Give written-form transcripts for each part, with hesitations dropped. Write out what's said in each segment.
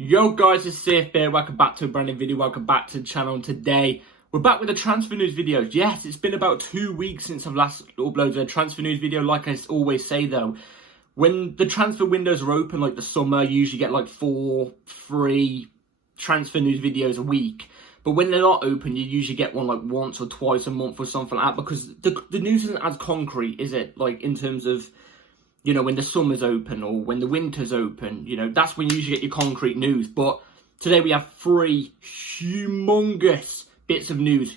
Yo guys, it's Safe here. Welcome back to a brand new video. Welcome back to the channel. And today we're back with the transfer news videos. Yes, it's been about 2 weeks since I've last uploaded a transfer news video. Like I always say though, when the transfer windows are open, like the summer, you usually get like 4 free transfer news videos a week. But when they're not open, you usually get one like once or twice a month or something like that, because the news isn't as concrete, is it? Like in terms of, you know, when the summer's open or when the winter's open, you know, that's when you usually get your concrete news. But today we have 3 humongous bits of news,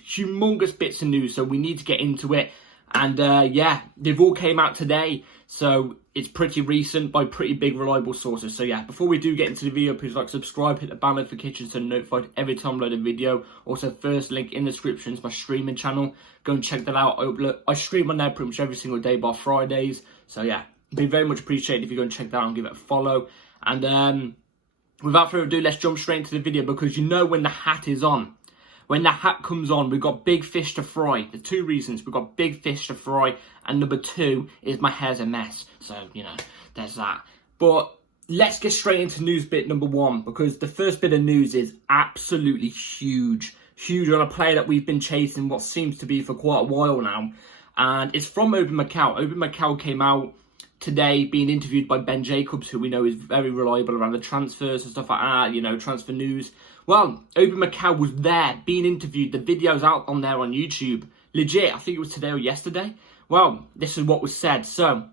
so we need to get into it. And yeah, they've all came out today, so it's pretty recent by pretty big reliable sources. So yeah, before we do get into the video, please like, subscribe, hit the bell notification so you're notified every time I load a video. Also, first link in the description is my streaming channel. Go and check that out. I stream on there pretty much every single day bar Fridays. So yeah, it'd be very much appreciated if you go and check that out and give it a follow. And without further ado, let's jump straight into the video, because you know when the hat is on. When the hat comes on, we've got big fish to fry. There's 2 reasons. We've got big fish to fry, and number 2 is my hair's a mess. So, you know, there's that. But let's get straight into news bit number 1, because the first bit of news is absolutely huge. Huge on a player that we've been chasing what seems to be for quite a while now. And it's from Osimhen. Osimhen came out today being interviewed by Ben Jacobs, who we know is very reliable around the transfers and stuff like that, you know, transfer news. Well, Osimhen was there being interviewed. The video's out on there on YouTube. Legit, I think it was today or yesterday. Well, this is what was said. So,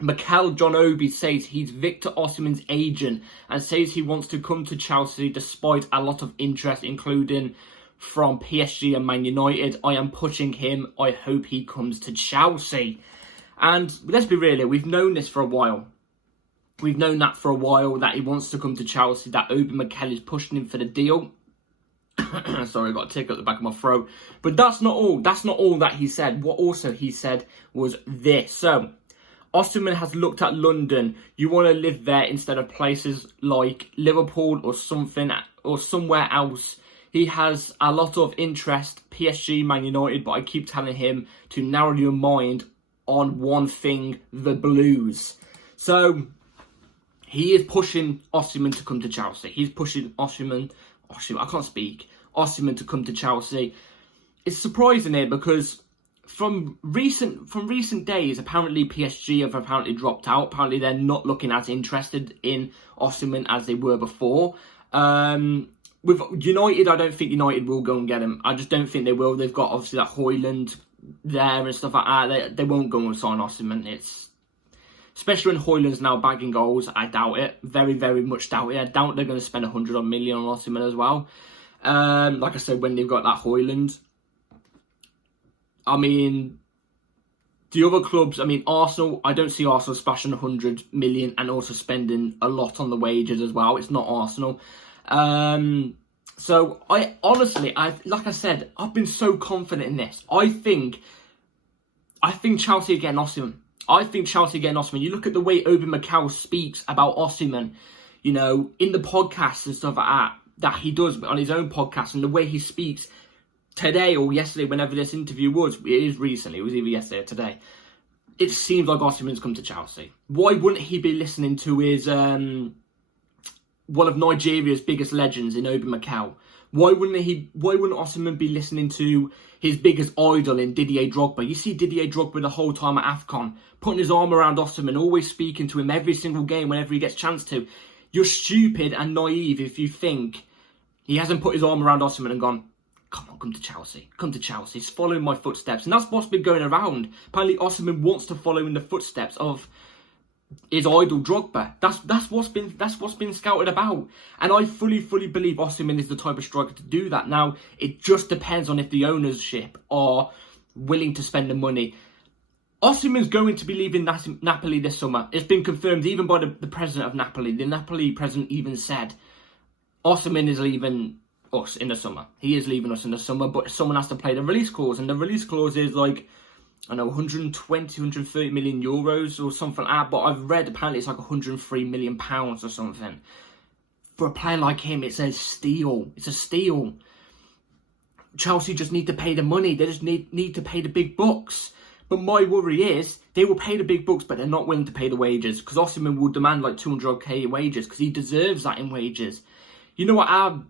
Mikel John Obi says he's Victor Osimhen's agent and says he wants to come to Chelsea despite a lot of interest, including from PSG and Man United. I am pushing him. I hope he comes to Chelsea. And let's be real here, we've known this for a while. We've known that for a while, that he wants to come to Chelsea, that Obi is pushing him for the deal. Sorry, I got a tick at the back of my throat. But that's not all. That's not all that he said. What also he said was this. So, Osimhen has looked at London. You want to live there instead of places like Liverpool or something, or somewhere else. He has a lot of interest, PSG, Man United, but I keep telling him to narrow your mind on one thing, the Blues. So, he is pushing Osimhen to come to Chelsea. He's pushing Osimhen, I can't speak, Osimhen to come to Chelsea. It's surprising here because from recent days, apparently PSG have apparently dropped out. Apparently they're not looking as interested in Osimhen as they were before. With United, I don't think United will go and get him. I just don't think they will. They've got obviously that Højlund there and stuff like that. They won't go and sign Osimhen. It's especially when Højlund's now bagging goals. I doubt it. Very, very much doubt it. I doubt they're going to spend 100 million on Osimhen as well. Like I said, when they've got that Højlund. I mean, the other clubs, I mean, Arsenal, I don't see Arsenal splashing 100 million and also spending a lot on the wages as well. It's not Arsenal. So, I honestly, like I said, I've been so confident in this. I think Chelsea are getting Osimhen. You look at the way Osimhen speaks about Osimhen, you know, in the podcasts and stuff like that he does on his own podcast, and the way he speaks today or yesterday, whenever this interview was, it is recently, it was either yesterday or today, it seems like Osimhen's come to Chelsea. Why wouldn't he be listening to his, one of Nigeria's biggest legends in Osimhen? Why wouldn't Osimhen be listening to his biggest idol in Didier Drogba? You see Didier Drogba the whole time at AFCON, putting his arm around Osimhen, always speaking to him every single game whenever he gets a chance to. You're stupid and naive if you think he hasn't put his arm around Osimhen and gone, come on, come to Chelsea. Come to Chelsea. He's following my footsteps. And that's what's been going around. Apparently Osimhen wants to follow in the footsteps of his idol Drogba. That's what's been scouted about. And I fully believe Osimhen is the type of striker to do that. Now, it just depends on if the ownership are willing to spend the money. Osimhen's going to be leaving Napoli this summer. It's been confirmed even by the president of Napoli. The Napoli president even said Osimhen is leaving us in the summer. He is leaving us in the summer, but someone has to play the release clause. And the release clause is like, I know, 120, 130 million euros or something like that. But I've read apparently it's like 103 million pounds or something. For a player like him, it's a steal. It's a steal. Chelsea just need to pay the money. They just need to pay the big bucks. But my worry is they will pay the big bucks, but they're not willing to pay the wages, because Osimhen will demand like 200k in wages because he deserves that in wages. You know what our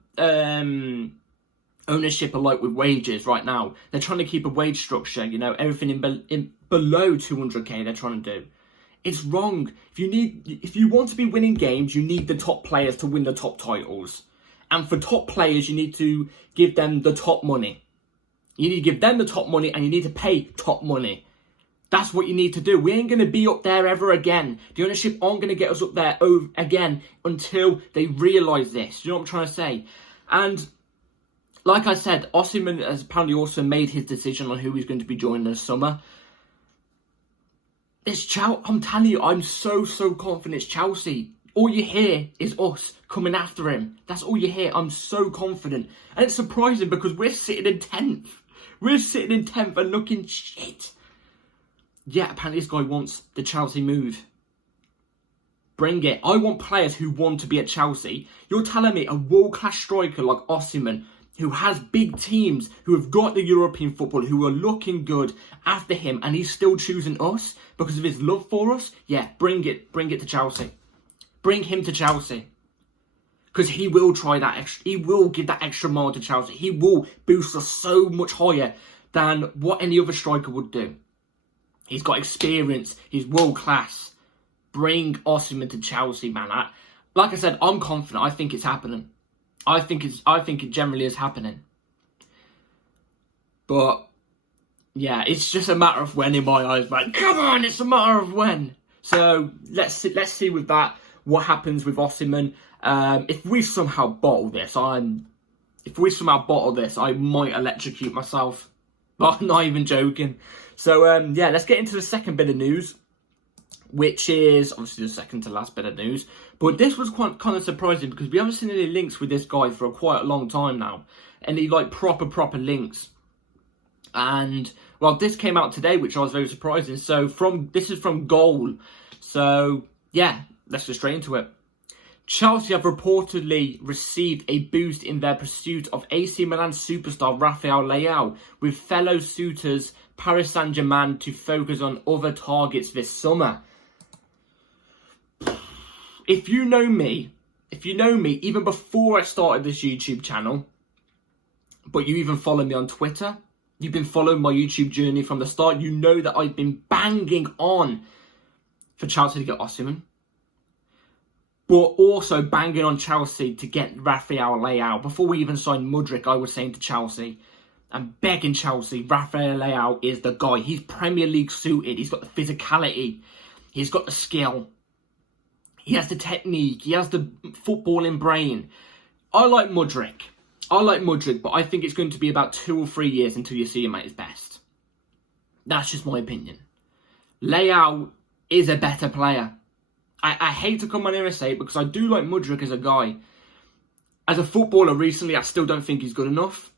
ownership are like with wages right now? They're trying to keep a wage structure, you know, everything in below 200k they're trying to do. It's wrong. If you want to be winning games, you need the top players to win the top titles. And for top players, you need to give them the top money. You need to give them the top money and you need to pay top money. That's what you need to do. We ain't going to be up there ever again. The ownership aren't going to get us up there again until they realise this. You know what I'm trying to say? And like I said, Osimhen has apparently also made his decision on who he's going to be joining this summer. I'm telling you, I'm so confident it's Chelsea. All you hear is us coming after him. That's all you hear. I'm so confident. And it's surprising because we're sitting in 10th. We're sitting in 10th and looking shit. Yeah, apparently this guy wants the Chelsea move. Bring it. I want players who want to be at Chelsea. You're telling me a world-class striker like Osimhen, who has big teams, who have got the European football, who are looking good after him, and he's still choosing us because of his love for us? Yeah, bring it to Chelsea. Bring him to Chelsea. Because he will try that extra, he will give that extra mile to Chelsea. He will boost us so much higher than what any other striker would do. He's got experience. He's world class. Bring Osimhen to Chelsea, man. Like I said, I'm confident. I think it's happening. I think it generally is happening. But yeah, it's just a matter of when in my eyes, man. Come on, it's a matter of when. So let's see with that what happens with Osimhen. If we somehow bottle this, I might electrocute myself. I'm not even joking. So yeah, let's get into the second bit of news, which is obviously the second to last bit of news. But this was kind of surprising because we haven't seen any links with this guy for quite a long time now. Any like proper links. And well, this came out today, which I was very surprised. So this is from Goal. So yeah, let's get straight into it. Chelsea have reportedly received a boost in their pursuit of AC Milan superstar Rafael Leao, with fellow suitors Paris Saint-Germain to focus on other targets this summer. If you know me, even before I started this YouTube channel, but you even follow me on Twitter, you've been following my YouTube journey from the start, you know that I've been banging on for Chelsea to get Osimhen, but also banging on Chelsea to get Rafael Leao. Before we even signed Mudryk, I was saying to Chelsea, and begging Chelsea, Rafael Leao is the guy. He's Premier League suited. He's got the physicality. He's got the skill. He has the technique. He has the footballing brain. I like Mudryk, but I think it's going to be about 2 or 3 years until you see him at his best. That's just my opinion. Leao is a better player. I hate to come on here and say it because I do like Mudryk as a guy. As a footballer recently, I still don't think he's good enough.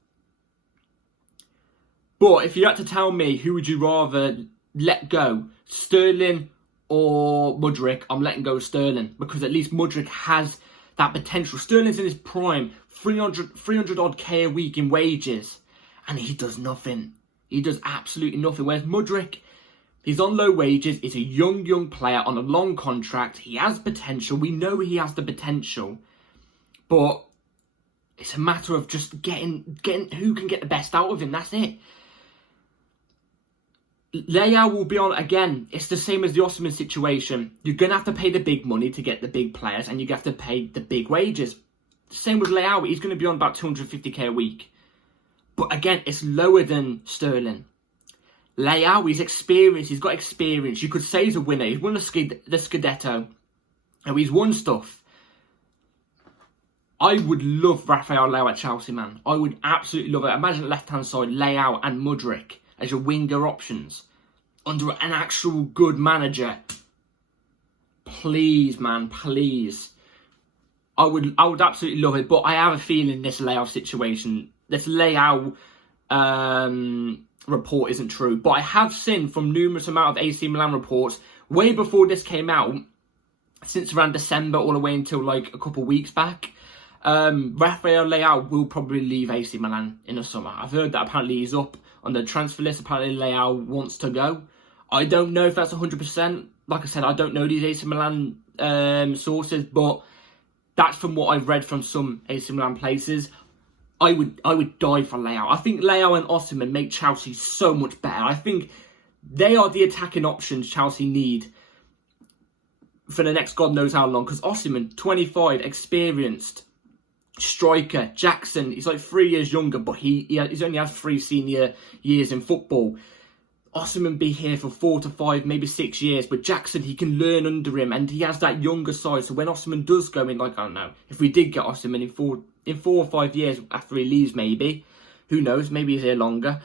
But if you had to tell me who would you rather let go, Sterling or Mudryk, I'm letting go of Sterling because at least Mudryk has that potential. Sterling's in his prime, 300 odd K a week in wages, and he does nothing. He does absolutely nothing. Whereas Mudryk, he's on low wages. He's a young player on a long contract. He has potential. We know he has the potential, but it's a matter of just getting who can get the best out of him. That's it. Leao will be on, again, it's the same as the Osimhen situation. You're going to have to pay the big money to get the big players, and you have to pay the big wages. Same with Leao, he's going to be on about 250k a week. But again, it's lower than Sterling. Leao, he's experienced, he's got experience. You could say he's a winner. He's won the Scudetto. And he's won stuff. I would love Rafael Leao at Chelsea, man. I would absolutely love it. Imagine left-hand side, Leao and Mudryk as your winger options under an actual good manager. Please, man, please. I would absolutely love it, but I have a feeling this Leao situation, this Leao report isn't true. But I have seen from numerous amount of AC Milan reports way before this came out, since around December all the way until like a couple of weeks back, Rafael Leao will probably leave AC Milan in the summer. I've heard that apparently he's up on the transfer list. Apparently Leao wants to go. I don't know if that's 100%. Like I said, I don't know these AC Milan sources, but that's from what I've read from some AC Milan places. I would die for Leao. I think Leao and Osimhen make Chelsea so much better. I think they are the attacking options Chelsea need for the next God knows how long. Because Osimhen, 25, experienced striker. Jackson, he's like 3 years younger, but he's only had 3 senior years in football. Osimhen be here for 4 to 5, maybe 6 years, but Jackson, he can learn under him, and he has that younger side. So when Osimhen does go in, like, I don't know, if we did get Osimhen in 4 or 5 years after he leaves, maybe, who knows, maybe he's here longer.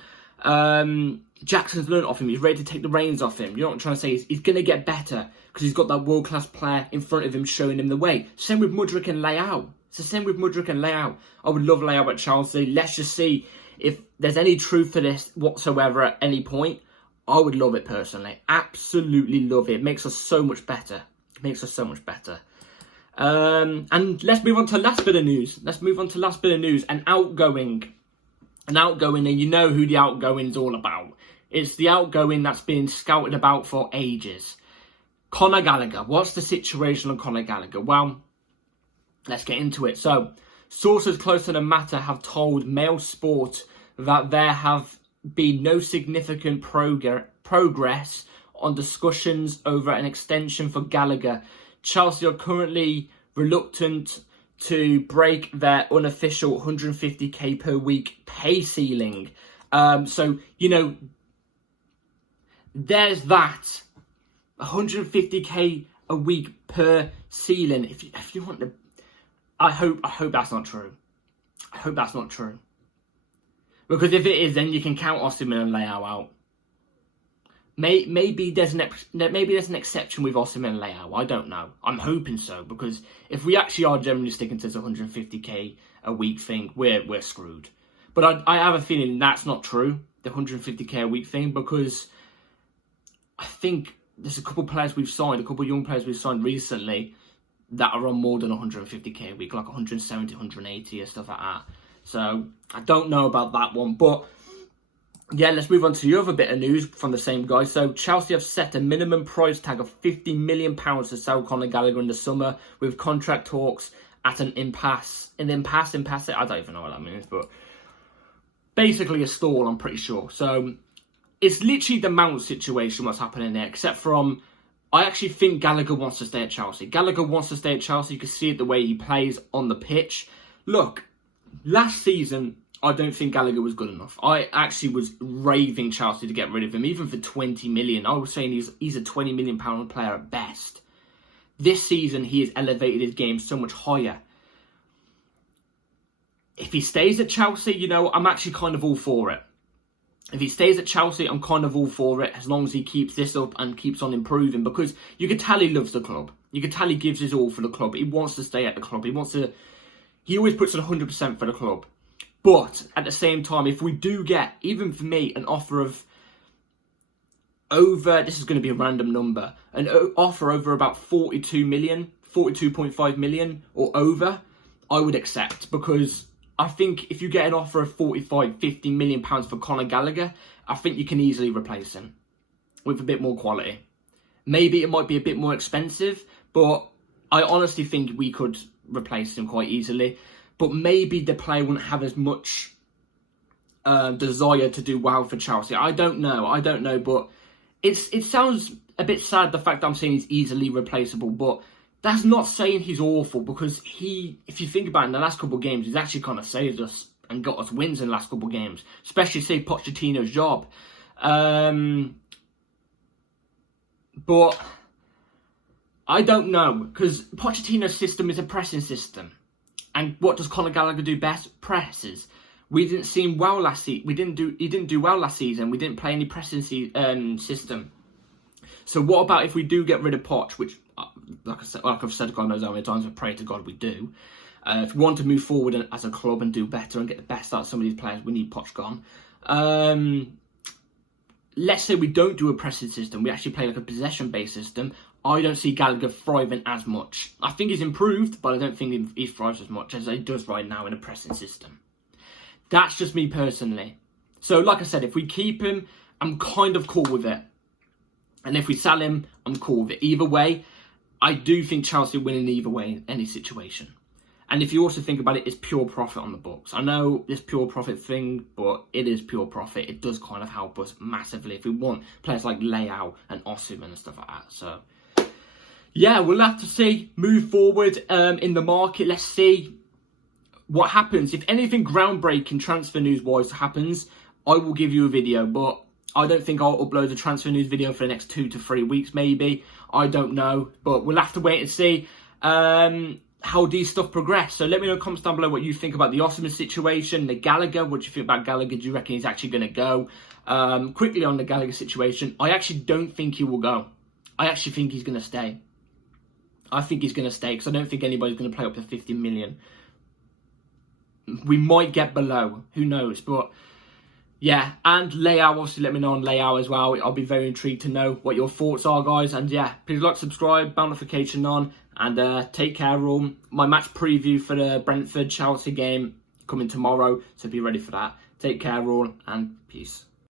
Jackson's learned off him. He's ready to take the reins off him. You know what I'm trying to say? He's going to get better because he's got that world-class player in front of him showing him the way. Same with Mudryk and Leao. It's the same with Mudryk and Leao. I would love Leao at Chelsea. Let's just see if there's any truth to this whatsoever at any point. I would love it personally. Absolutely love it. It makes us so much better. It makes us so much better. And let's move on to last bit of news. An outgoing, and you know who the outgoing is all about. It's the outgoing that's been scouted about for ages. Conor Gallagher. What's the situation on Conor Gallagher? Well, let's get into it. So, sources close to the matter have told Mail Sport that there have been no significant progress on discussions over an extension for Gallagher. Chelsea are currently reluctant to break their unofficial 150k per week pay ceiling. So, you know, there's that 150k a week per ceiling. If you want to, I hope that's not true. I hope that's not true. Because if it is, then you can count Osimhen and Leao out. Maybe there's an exception with Osimhen and Leao. I don't know. I'm hoping so, because if we actually are generally sticking to this 150k a week thing, we're screwed. But I have a feeling that's not true, the 150k a week thing, because I think there's a couple young players we've signed recently that are on more than 150k a week, like 170, 180 and stuff like that. So, I don't know about that one. But, yeah, let's move on to the other bit of news from the same guy. So, Chelsea have set a minimum price tag of £50 million to sell Conor Gallagher in the summer, with contract talks at an impasse. I don't even know what that means, but basically a stall, I'm pretty sure. So, it's literally the Mount situation what's happening there, except from, I actually think Gallagher wants to stay at Chelsea. Gallagher wants to stay at Chelsea. You can see it the way he plays on the pitch. Look, last season, I don't think Gallagher was good enough. I actually was raving Chelsea to get rid of him, even for 20 million. I was saying he's a 20 million pound player at best. This season, he has elevated his game so much higher. If he stays at Chelsea, you know, I'm actually kind of all for it. If he stays at Chelsea, I'm kind of all for it, as long as he keeps this up and keeps on improving, because you can tell he loves the club. You can tell he gives his all for the club. He wants to stay at the club. He always puts in 100% for the club. But at the same time, if we do get, even for me, an offer of over, this is going to be a random number, an offer over about 42 million, 42.5 million or over, I would accept, because I think if you get an offer of 45, 50 million pounds for Conor Gallagher, I think you can easily replace him with a bit more quality. Maybe it might be a bit more expensive, but I honestly think we could replace him quite easily. But maybe the player wouldn't have as much desire to do well for Chelsea. I don't know, but it sounds a bit sad, the fact that I'm saying he's easily replaceable, but that's not saying he's awful, because if you think about it, in the last couple of games, he's actually kind of saved us and got us wins in the last couple of games, especially saved Pochettino's job. But I don't know, because Pochettino's system is a pressing system. And what does Conor Gallagher do best? Presses. We didn't see him well last season. He didn't do well last season. We didn't play any pressing system. So what about if we do get rid of Poch, which, like I've said God knows how many times, I pray to God we do. If we want to move forward as a club and do better and get the best out of some of these players, we need Poch gone. Let's say we don't do a pressing system. We actually play like a possession-based system. I don't see Gallagher thriving as much. I think he's improved, but I don't think he thrives as much as he does right now in a pressing system. That's just me personally. So, like I said, if we keep him, I'm kind of cool with it. And if we sell him, I'm cool with it. Either way, I do think Chelsea win in either way in any situation. And if you also think about it, it's pure profit on the books. I know this pure profit thing, but it is pure profit. It does kind of help us massively if we want players like Leao and Osimhen and stuff like that. So, yeah, we'll have to see. Move forward in the market. Let's see what happens. If anything groundbreaking transfer news-wise happens, I will give you a video. But I don't think I'll upload a transfer news video for the next 2 to 3 weeks, maybe. I don't know. But we'll have to wait and see how these stuff progress. So let me know in the comments down below what you think about the Osimhen situation, the Gallagher. What do you think about Gallagher? Do you reckon he's actually going to go? Quickly on the Gallagher situation, I actually don't think he will go. I actually think he's going to stay. I think he's going to stay because I don't think anybody's going to play up to 50 million. We might get below. Who knows? But yeah, and Leao, obviously let me know on Leao as well. I'll be very intrigued to know what your thoughts are, guys. And yeah, please like, subscribe, bell notification on, and take care all. My match preview for the Brentford-Chelsea game coming tomorrow, so be ready for that. Take care all, and peace.